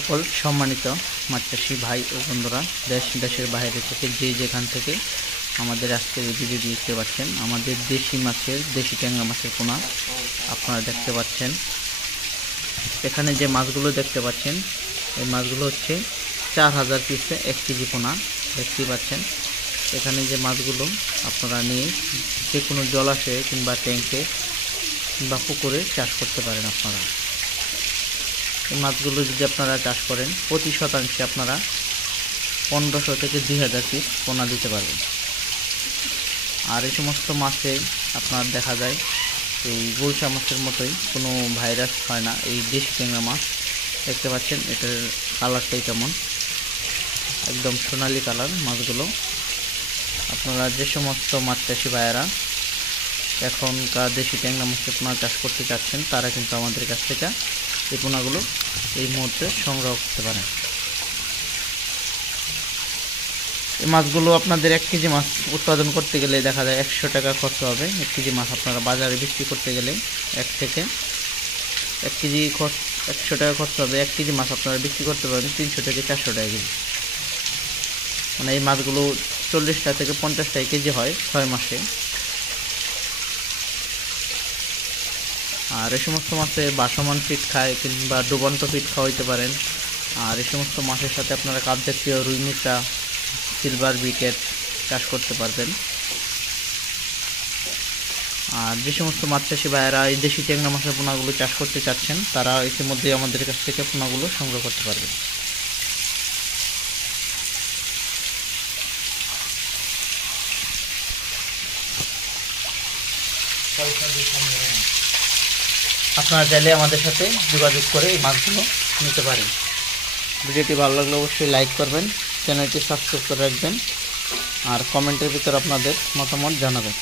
সকল সম্মানিত মাছ চাষি ভাই ও বন্ধুরা, দেশের বাইরে থেকে যে যেখান থেকে আমাদের আজকের ভিডিও দেখতে পাচ্ছেন, আমাদের দেশি ট্যাংরা মাছের পোনা আপনারা দেখতে পাচ্ছেন। এখানে যে মাছগুলো দেখতে পাচ্ছেন, এই মাছগুলো হচ্ছে 4000 পিসে 1 কেজি পোনা দেখতে পাচ্ছেন। এখানে যে মাছগুলো আপনারা নিয়ে যে কোনো জলাশয়ে কিংবা ট্যাঙ্কে কিংবা পুকুরে চাষ করতে পারেন। আপনারা এই মাছগুলো যদি আপনারা চাষ করেন, প্রতি শতাংশে আপনারা 1500 থেকে 2000 পিস পোনা দিতে পারবেন। আর এই সমস্ত মাছে আপনার দেখা যায় এই গুলশা মাছের মতোই কোনো ভাইরাস হয় না। এই দেশি ট্যাংরা মাছ দেখতে পাচ্ছেন, এটার কালারটাই কেমন, একদম সোনালি কালার মাছগুলো। আপনারা যে সমস্ত মাছ চাষি ভাইয়েরা এখনকার দেশি ট্যাংরা মাছের পোনা চাষ করতে চাচ্ছেন, তারা কিন্তু আমাদের কাছ থেকে এই পোনাগুলো এই মুহূর্তে সংগ্রহ করতে পারেন। এই মাছগুলো আপনাদের 1 কেজি মাছ উৎপাদন করতে গেলে দেখা যায় 100 টাকা খরচ হবে। 1 কেজি মাছ আপনারা বাজারে বিক্রি করতে গেলে 1 কেজি 100 টাকা খরচ হবে। 1 কেজি মাছ আপনারা বিক্রি করতে পারবেন 300 থেকে 400 টাকা কেজি। মানে এই মাছগুলো 40টা থেকে 50টা কেজি হয় 6 মাসে। আর এই সমস্ত মাছে বাসমান ফিট খায় কিংবা ডুবন্ত ফিট খাওয়াইতে পারেন। আর এই সমস্ত মাছের সাথে আপনারা কাপ জাতীয় রুই মির্চা, সিলভার বিকেট চাষ করতে পারবেন। আর যে সমস্ত মাছ চাষি ভাইয়েরা এই দেশি ট্যাংরা মাছের পোনাগুলো চাষ করতে চাচ্ছেন, তারা ইতিমধ্যে আমাদের কাছ থেকে পোনাগুলো সংগ্রহ করতে পারবেন। আপনারা চাইলে আমাদের সাথে যোগাযোগ করে এই মাছগুলো নিতে পারেন। ভিডিওটি ভালো লাগলে অবশ্যই লাইক করবেন, চ্যানেলটি সাবস্ক্রাইব করে রাখবেন আর কমেন্টের ভিতর আপনাদের মতামত জানাবেন।